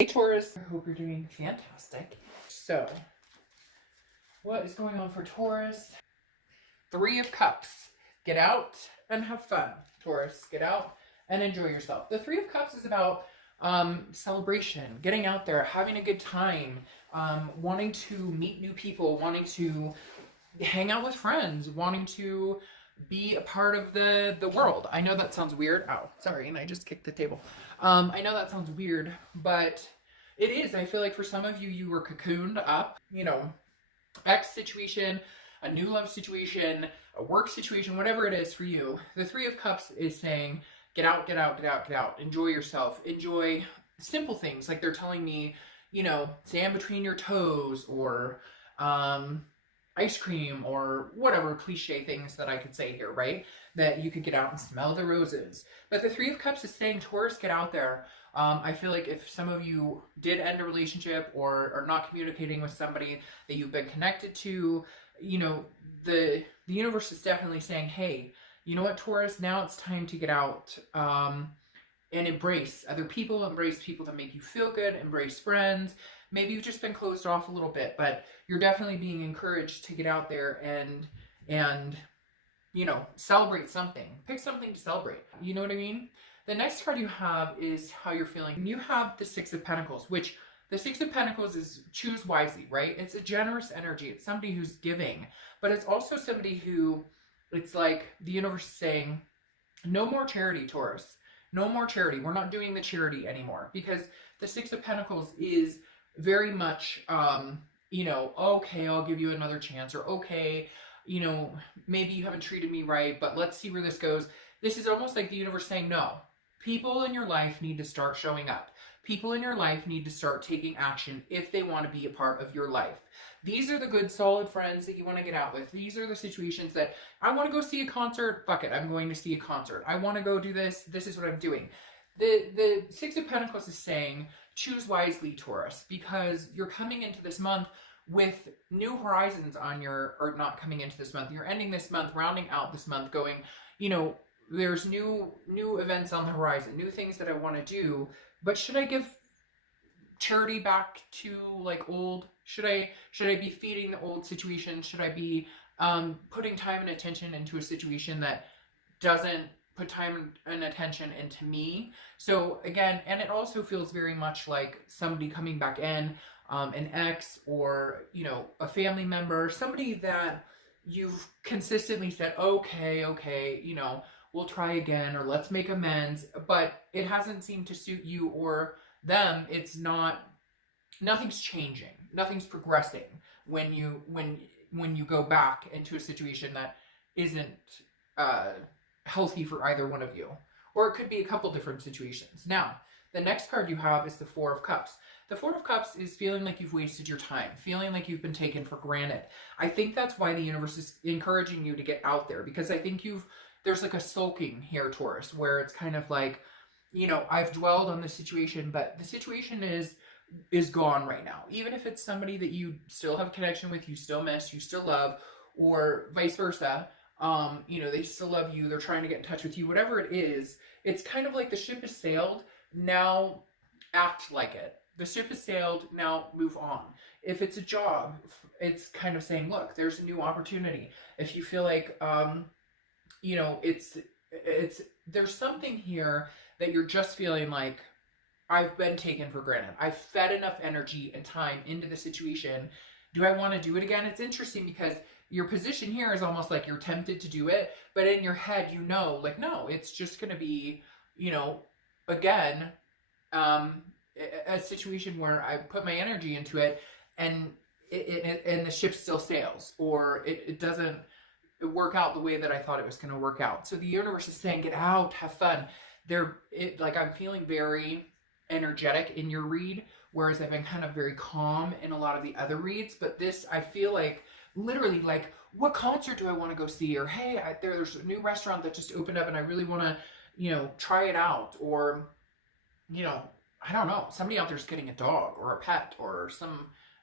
Hey Taurus, I hope you're doing fantastic. So, what is going on for Taurus? Three of Cups. Get out and have fun, Taurus. Get out and enjoy yourself. The Three of Cups is about celebration, getting out there, having a good time, wanting to meet new people, wanting to hang out with friends, wanting to be a part of the world. I know that sounds weird. Ow, sorry, and I just kicked the table. I know that sounds weird, but it is. I feel like for some of you, you were cocooned up, you know, X situation, a new love situation, a work situation, whatever it is for you. The Three of Cups is saying, get out, get out, get out, get out. Enjoy yourself. Enjoy simple things. Like they're telling me, you know, sand between your toes or ice cream or whatever cliche things that I could say here, right? That you could get out and smell the roses. But the Three of Cups is saying, Taurus, get out there. I feel like if some of you did end a relationship or are not communicating with somebody that you've been connected to, you know, the universe is definitely saying, hey, you know what, Taurus, now it's time to get out and embrace other people, embrace people that make you feel good, embrace friends. Maybe you've just been closed off a little bit, but you're definitely being encouraged to get out there and you know, celebrate something. Pick something to celebrate. You know what I mean? The next card you have is how you're feeling. You have the Six of Pentacles, which the Six of Pentacles is choose wisely, right? It's a generous energy. It's somebody who's giving, but it's also somebody who, it's like the universe is saying, no more charity, Taurus. No more charity. We're not doing the charity anymore, because the Six of Pentacles is very much, you know, okay, I'll give you another chance, or okay, you know, maybe you haven't treated me right, but let's see where this goes. This is almost like the universe saying, no, people in your life need to start showing up. People in your life need to start taking action if they want to be a part of your life. These are the good, solid friends that you want to get out with. These are the situations that I want to go see a concert. Fuck it, I'm going to see a concert. I want to go do this. This is what I'm doing. The Six of Pentacles is saying, choose wisely, Taurus, because you're coming into this month with new horizons on your, or not coming into this month, you're ending this month, rounding out this month, going, you know, there's new events on the horizon, new things that I want to do, but should I give charity back to like old? Should I be feeding the old situation? Should I be putting time and attention into a situation that doesn't put time and attention into me? So again, and it also feels very much like somebody coming back in, an ex, or, you know, a family member, somebody that you've consistently said, okay, you know, we'll try again, or let's make amends, but it hasn't seemed to suit you or them. It's not, nothing's changing, nothing's progressing when you go back into a situation that isn't healthy for either one of you. Or it could be a couple different situations. Now, the next card you have is the Four of Cups. The Four of Cups is feeling like you've wasted your time, feeling like you've been taken for granted. I think that's why the universe is encouraging you to get out there, because I think there's like a sulking here, Taurus, where it's kind of like, you know, I've dwelled on the situation, but the situation is gone right now. Even if it's somebody that you still have a connection with, you still miss, you still love, or vice versa, you know, they still love you, they're trying to get in touch with you, whatever it is, it's kind of like the ship has sailed, now act like it. The ship has sailed, now move on. If it's a job, it's kind of saying, look, there's a new opportunity. If you feel like, you know, there's something here that you're just feeling like, I've been taken for granted. I've fed enough energy and time into the situation. Do I want to do it again? It's interesting because your position here is almost like you're tempted to do it, but in your head, you know, like, no, it's just going to be, you know, again, a situation where I put my energy into it and and the ship still sails, or it doesn't work out the way that I thought it was going to work out. So the universe is saying, get out, have fun. Like I'm feeling very energetic in your read, whereas I've been kind of very calm in a lot of the other reads. But this, I feel like literally like, what concert do I want to go see? Or, hey, there's a new restaurant that just opened up and I really want to, you know, try it out. Or, you know, I don't know, somebody out there's getting a dog or a pet or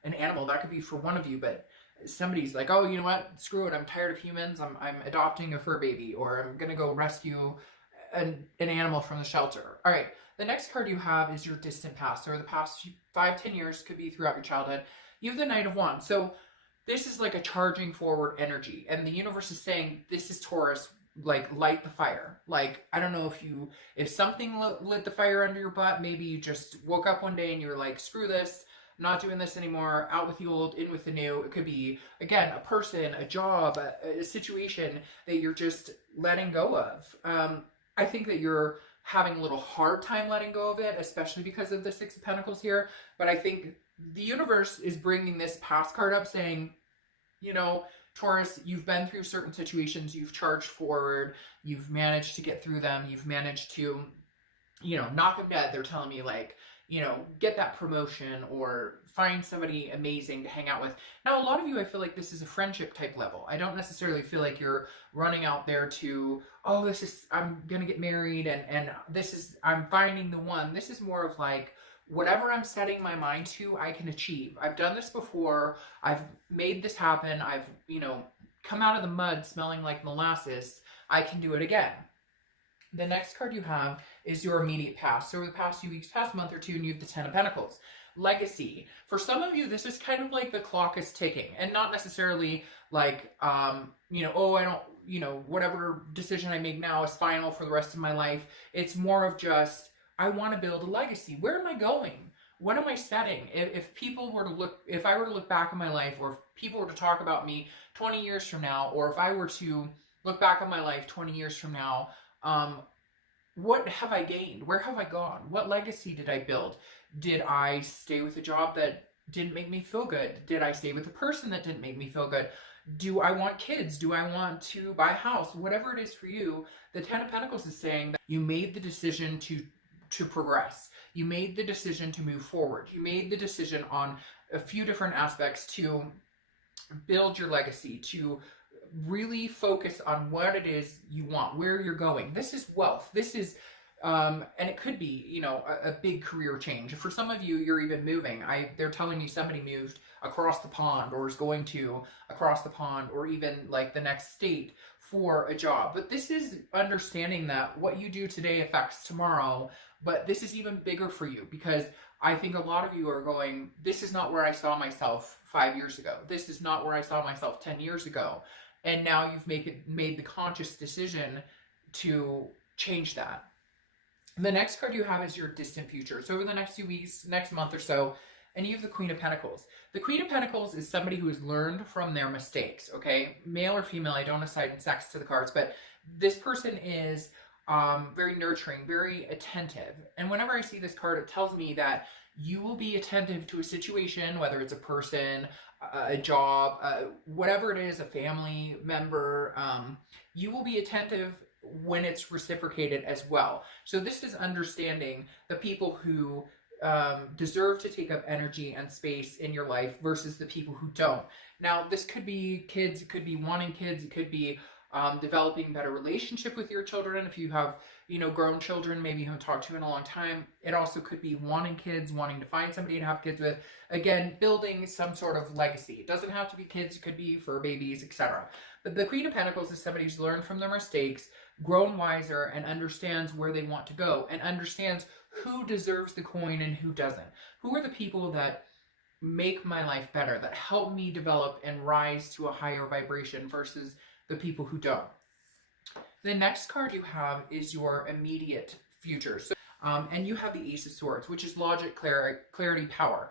an animal. That could be for one of you, but somebody's like, oh, you know what, screw it, I'm tired of humans, I'm adopting a fur baby, or I'm gonna go rescue an animal from the shelter. All right, The next card you have is your distant past, or the past 5-10 years, could be throughout your childhood. You have the Knight of Wands. So this is like a charging forward energy, and the universe is saying, this is Taurus, like, light the fire. Like, I don't know if something lit the fire under your butt. Maybe you just woke up one day and you were like, screw this, I'm not doing this anymore, out with the old, in with the new. It could be, again, a person, a job, a situation that you're just letting go of. I think that you're having a little hard time letting go of it, especially because of the Six of Pentacles here. But I think the universe is bringing this past card up, saying, you know, Taurus, you've been through certain situations, you've charged forward, you've managed to get through them, you've managed to, you know, knock them dead. They're telling me, like, you know, get that promotion or find somebody amazing to hang out with. Now, a lot of you, I feel like this is a friendship type level. I don't necessarily feel like you're running out there to, oh, I'm going to get married and I'm finding the one. This is more of like, whatever I'm setting my mind to, I can achieve. I've done this before. I've made this happen. I've, you know, come out of the mud smelling like molasses. I can do it again. The next card you have is your immediate past. So over the past few weeks, past month or two, and you have the Ten of Pentacles. Legacy. For some of you, this is kind of like the clock is ticking, and not necessarily like, you know, oh, I don't, you know, whatever decision I make now is final for the rest of my life. It's more of just, I want to build a legacy. Where am I going? What am I setting? If people were to look, if I were to look back on my life, or if people were to talk about me 20 years from now, or if I were to look back on my life 20 years from now, what have I gained? Where have I gone? What legacy did I build? Did I stay with a job that didn't make me feel good? Did I stay with a person that didn't make me feel good? Do I want kids? Do I want to buy a house? Whatever it is for you, the Ten of Pentacles is saying that you made the decision to progress. You made the decision to move forward. You made the decision on a few different aspects to build your legacy, to really focus on what it is you want, where you're going. This is wealth. This is, and it could be, you know, a big career change. For some of you, you're even moving. They're telling me somebody moved across the pond, or is going to across the pond, or even like the next state for a job. But this is understanding that what you do today affects tomorrow. But this is even bigger for you, because I think a lot of you are going, this is not where I saw myself 5 years ago. This is not where I saw myself 10 years ago. And now you've made the conscious decision to change that. The next card you have is your distant future. So over the next few weeks, next month or so, and you have the Queen of Pentacles. The Queen of Pentacles is somebody who has learned from their mistakes, okay? Male or female, I don't assign sex to the cards, but this person is very nurturing, very attentive. And whenever I see this card, it tells me that you will be attentive to a situation, whether it's a person, a job, whatever it is, a family member. You will be attentive when it's reciprocated as well. So this is understanding the people who deserve to take up energy and space in your life versus the people who don't. Now, this could be kids, it could be wanting kids, it could be developing better relationship with your children. If you have, you know, grown children, maybe you haven't talked to in a long time. It also could be wanting kids, wanting to find somebody to have kids with. Again, building some sort of legacy. It doesn't have to be kids, it could be fur babies, etc. But the Queen of Pentacles is somebody who's learned from their mistakes, grown wiser, and understands where they want to go, and understands who deserves the coin and who doesn't. Who are the people that make my life better, that help me develop and rise to a higher vibration versus the people who don't. The next card you have is your immediate future. So, and you have the Ace of Swords, which is logic, clarity, power.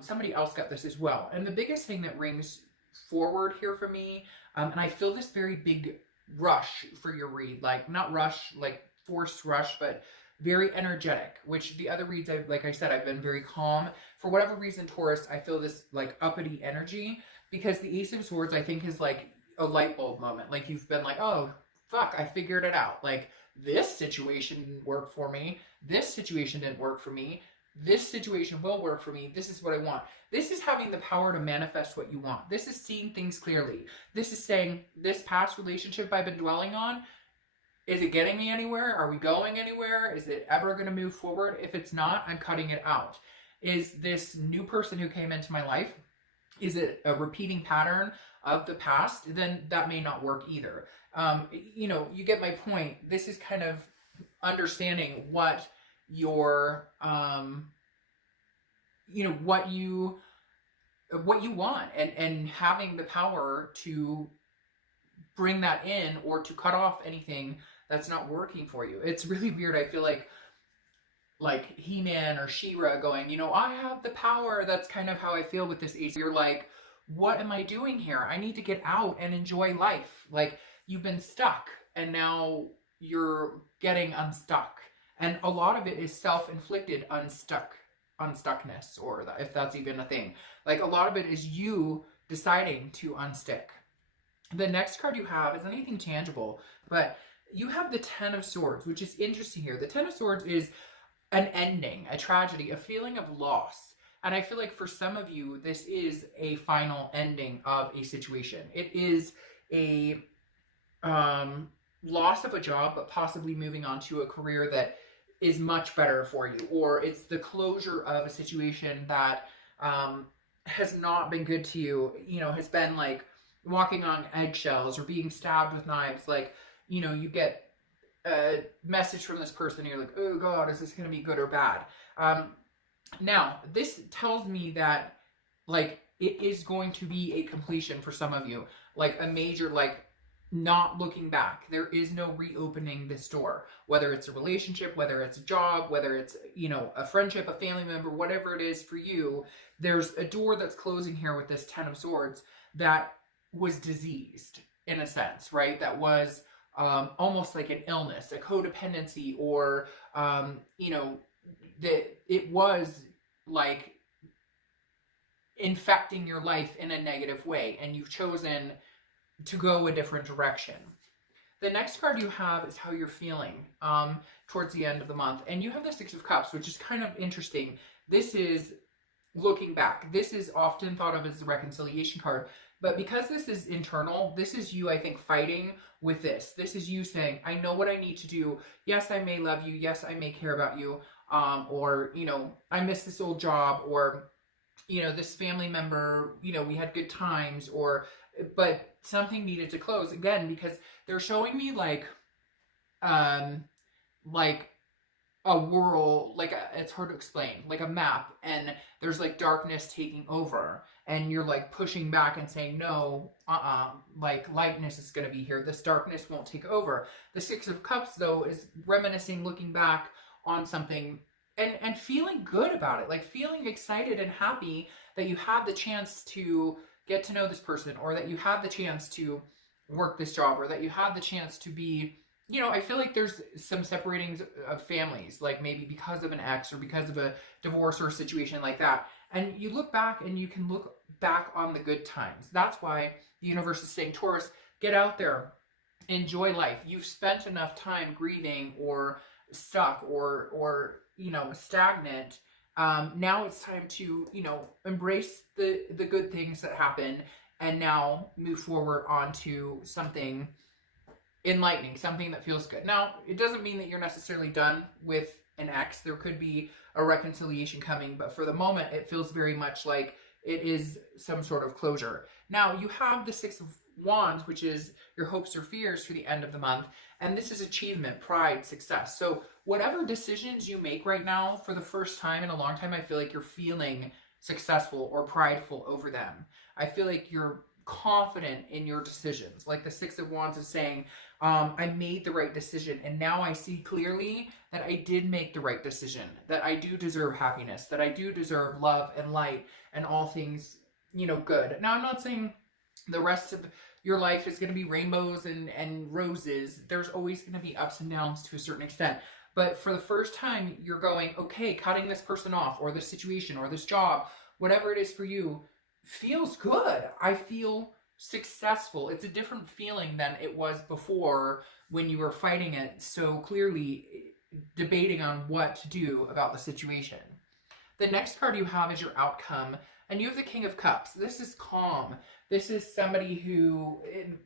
Somebody else got this as well. And the biggest thing that rings forward here for me, and I feel this very big rush for your read, like not rush, like forced rush, but very energetic, which the other reads, like I said, I've been very calm. For whatever reason, Taurus, I feel this like uppity energy, because the Ace of Swords, I think, is like a light bulb moment. Like you've been like, oh, fuck, I figured it out. Like this situation didn't work for me. This situation didn't work for me. This situation will work for me. This is what I want. This is having the power to manifest what you want. This is seeing things clearly. This is saying, this past relationship I've been dwelling on, is it getting me anywhere? Are we going anywhere? Is it ever going to move forward? If it's not, I'm cutting it out. Is this new person who came into my life, is it a repeating pattern of the past? Then that may not work either. You know, you get my point. This is kind of understanding what your, you know, what you want, and having the power to bring that in or to cut off anything that's not working for you. It's really weird. I feel like He-Man or She-Ra going, you know, I have the power. That's kind of how I feel with this ace. You're like, what am I doing here? I need to get out and enjoy life. Like, you've been stuck and now you're getting unstuck. And a lot of it is self-inflicted unstuckness, or if that's even a thing. Like, a lot of it is you deciding to unstick. The next card you have is anything tangible, but you have the Ten of Swords, which is interesting here. The Ten of Swords is an ending, a tragedy, a feeling of loss. And I feel like for some of you, this is a final ending of a situation. It is a loss of a job, but possibly moving on to a career that is much better for you. Or it's the closure of a situation that has not been good to you, you know, has been like walking on eggshells or being stabbed with knives. Like, you know, you get a message from this person and you're like, oh God, is this going to be good or bad? Now, this tells me that, like, it is going to be a completion for some of you. Like, a major, like, not looking back. There is no reopening this door. Whether it's a relationship, whether it's a job, whether it's, you know, a friendship, a family member, whatever it is for you, there's a door that's closing here with this Ten of Swords that was diseased, in a sense, right? That was almost like an illness, a codependency, or, you know, that it was like infecting your life in a negative way, and you've chosen to go a different direction. The next card you have is how you're feeling towards the end of the month, and you have the Six of Cups, which is kind of interesting. This is looking back. This is often thought of as the reconciliation card, but because this is internal, this is you, I think, fighting with this. This is you saying, I know what I need to do. Yes, I may love you. Yes, I may care about you. Or, you know, I miss this old job, or, you know, this family member, you know, we had good times, or, but something needed to close again, because they're showing me like a world, like it's hard to explain, like a map, and there's like darkness taking over, and you're like pushing back and saying, no, like lightness is going to be here. This darkness won't take over. The Six of Cups, though, is reminiscing, looking back on something and feeling good about it, like feeling excited and happy that you had the chance to get to know this person, or that you had the chance to work this job, or that you had the chance to be, you know, I feel like there's some separating of families, like maybe because of an ex or because of a divorce or a situation like that. And you look back and you can look back on the good times. That's why the universe is saying, Taurus, get out there, enjoy life. You've spent enough time grieving or stuck or you know, stagnant. Now it's time to, you know, embrace the good things that happen, and now move forward onto something enlightening, something that feels good. Now, it doesn't mean that you're necessarily done with an ex. There could be a reconciliation coming, but for the moment, it feels very much like it is some sort of closure. Now, you have the Six of Wands, which is your hopes or fears for the end of the month, and this is achievement, pride, success. So whatever decisions you make right now, for the first time in a long time, I feel like you're feeling successful or prideful over them. I feel like you're confident in your decisions. Like the Six of Wands is saying, I made the right decision, and now I see clearly that I did make the right decision, that I do deserve happiness, that I do deserve love and light and all things, you know, good. Now, I'm not saying the rest of your life is going to be rainbows and roses. There's always going to be ups and downs to a certain extent. But for the first time, you're going, okay, cutting this person off, or this situation, or this job, whatever it is for you, feels good. I feel successful. It's a different feeling than it was before when you were fighting it so clearly, debating on what to do about the situation. The next card you have is your outcome, and you have the King of Cups. This is calm. This is somebody who,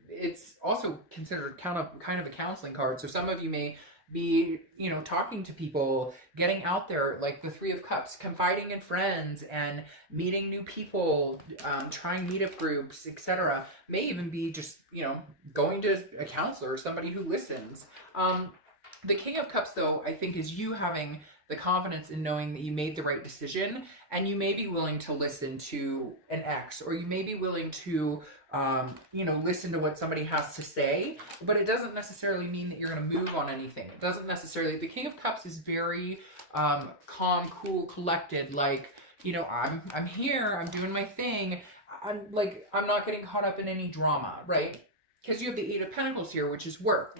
it's also considered kind of a counseling card. So some of you may be, you know, talking to people, getting out there, like the Three of Cups, confiding in friends and meeting new people, trying meetup groups, etc. May even be just, you know, going to a counselor or somebody who listens. The King of Cups, though, I think is you having the confidence in knowing that you made the right decision, and you may be willing to listen to an ex, or you may be willing to, you know, listen to what somebody has to say, but it doesn't necessarily mean that you're going to move on anything. It doesn't necessarily, the King of Cups is very calm, cool, collected, like, you know, I'm here, I'm doing my thing, I'm not getting caught up in any drama, right? Because you have the Eight of Pentacles here, which is work.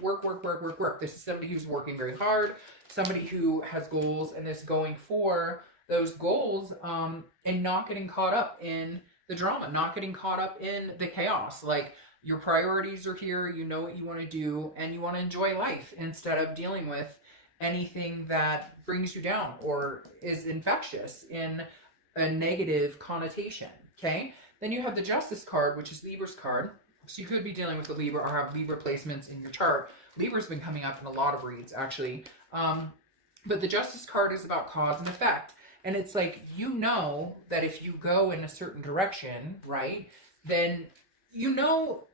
This is somebody who's working very hard, somebody who has goals and is going for those goals, and not getting caught up in the drama, not getting caught up in the chaos. Like, your priorities are here, you know what you want to do, and you want to enjoy life instead of dealing with anything that brings you down or is infectious in a negative connotation, okay? Then you have the Justice card, which is Libra's card. So you could be dealing with a Libra or have Libra placements in your chart. Libra's been coming up in a lot of reads, actually. But the Justice card is about cause and effect. And it's like, you know that if you go in a certain direction, right, then you know,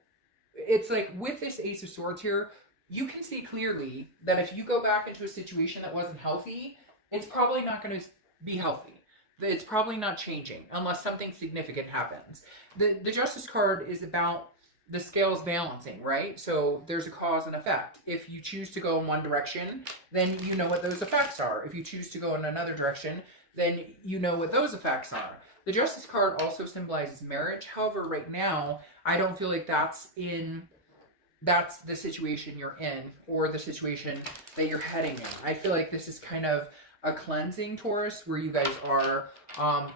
it's like with this Ace of Swords here, you can see clearly that if you go back into a situation that wasn't healthy, it's probably not going to be healthy. It's probably not changing unless something significant happens. The Justice card is about the scales balancing, right? So there's a cause and effect. If you choose to go in one direction, then you know what those effects are. If you choose to go in another direction, then you know what those effects are. The Justice card also symbolizes marriage. However, right now, I don't feel like that's the situation you're in, or the situation that you're heading in. I feel like this is kind of a cleansing, Taurus, where you guys are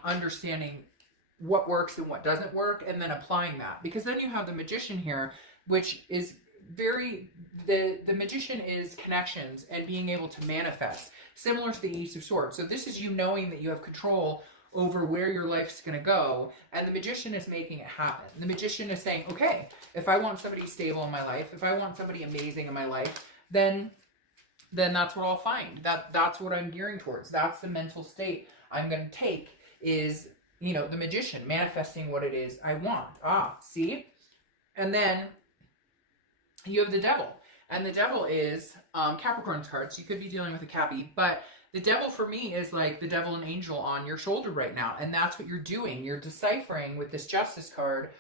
understanding what works and what doesn't work, and then applying that. Because then you have the Magician here, which is very, the Magician is connections and being able to manifest, similar to the Ace of Swords. So this is you knowing that you have control over where your life's going to go, and the Magician is making it happen. The Magician is saying, okay, if I want somebody stable in my life, if I want somebody amazing in my life, then that's what I'll find. That's what I'm gearing towards. That's the mental state I'm going to take, is, you know, the Magician, manifesting what it is I want. See? And then you have the Devil. And the Devil is Capricorn's card, so you could be dealing with a Cappy, but the Devil for me is like the devil and angel on your shoulder right now, and that's what you're doing. You're deciphering with this Justice card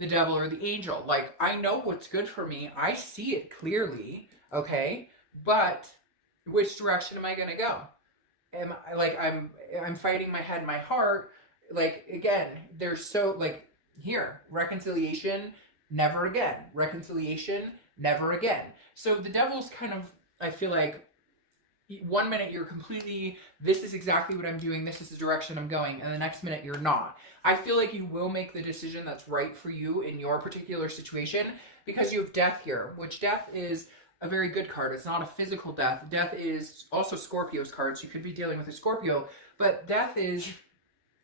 the devil or the angel. Like, I know what's good for me. I see it clearly, okay? But which direction am I going to go? Am I, like, I'm fighting my head, my heart. Like, again, there's so, like, here, reconciliation, never again. Reconciliation, never again. So the devil's kind of, I feel like, one minute you're completely, this is exactly what I'm doing, this is the direction I'm going, and the next minute you're not. I feel like you will make the decision that's right for you in your particular situation, because you have Death here, which Death is a very good card. It's not a physical death. Death is also Scorpio's card, so you could be dealing with a Scorpio, but Death is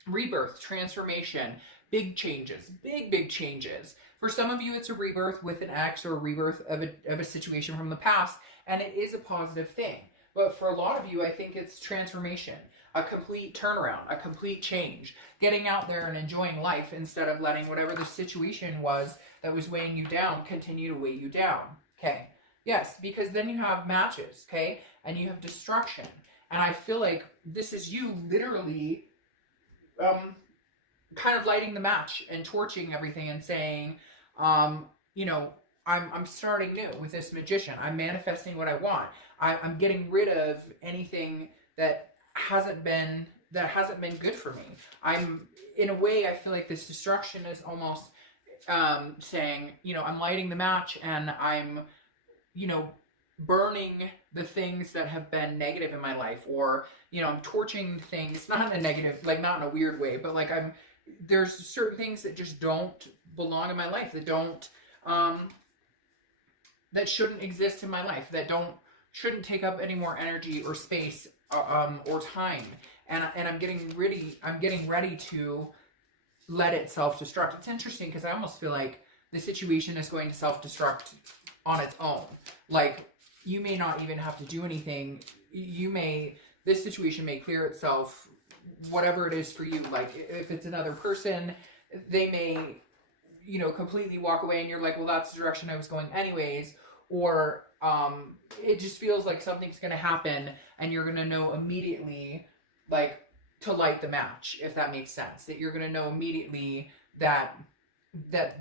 rebirth, transformation, big changes, big changes. For some of you, it's a rebirth with an ex, or a rebirth of a situation from the past, and it is a positive thing. But for a lot of you, I think it's transformation, a complete turnaround, a complete change, getting out there and enjoying life instead of letting whatever the situation was that was weighing you down continue to weigh you down, okay? Yes, because then you have matches, okay? And you have destruction. And I feel like this is you literally kind of lighting the match and torching everything and saying, you know, I'm starting new with this Magician. I'm manifesting what I want. I'm getting rid of anything that hasn't been good for me. I'm, in a way, I feel like this destruction is almost saying, you know, I'm lighting the match and I'm, you know, burning the things that have been negative in my life, or, you know, I'm torching things, not in a negative, like not in a weird way, but like there's certain things that just don't belong in my life, that don't, that shouldn't exist in my life, that shouldn't take up any more energy or space, or time. And I'm getting ready to let it self-destruct. It's interesting because I almost feel like the situation is going to self-destruct on its own. Like, you may not even have to do anything. This situation may clear itself, whatever it is for you. Like, if it's another person, they may, you know, completely walk away and you're like, well, that's the direction I was going anyways. Or it just feels like something's going to happen and you're going to know immediately, like, to light the match, if that makes sense. That you're going to know immediately that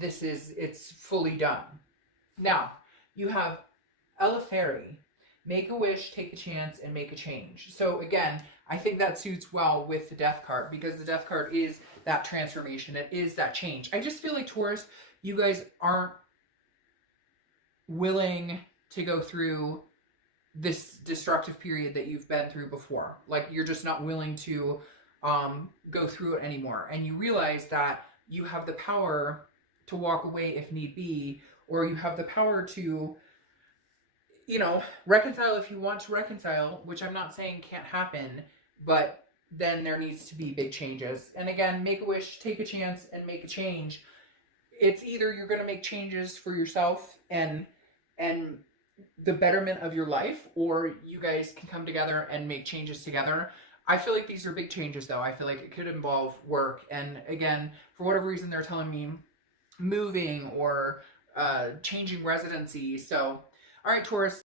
it's fully done. Now, you have Ella Fairy. Make a wish, take a chance, and make a change. So again, I think that suits well with the Death card, because the Death card is that transformation. It is that change. I just feel like, Taurus, you guys aren't willing to go through this destructive period that you've been through before. Like, you're just not willing to go through it anymore. And you realize that you have the power to walk away if need be, or you have the power to, you know, reconcile if you want to reconcile, which I'm not saying can't happen, but then there needs to be big changes. And again, make a wish, take a chance, and make a change. It's either you're going to make changes for yourself and the betterment of your life, or you guys can come together and make changes together. I feel like these are big changes, though. I feel like it could involve work. And again, for whatever reason, they're telling me moving or changing residency. So, all right, Taurus,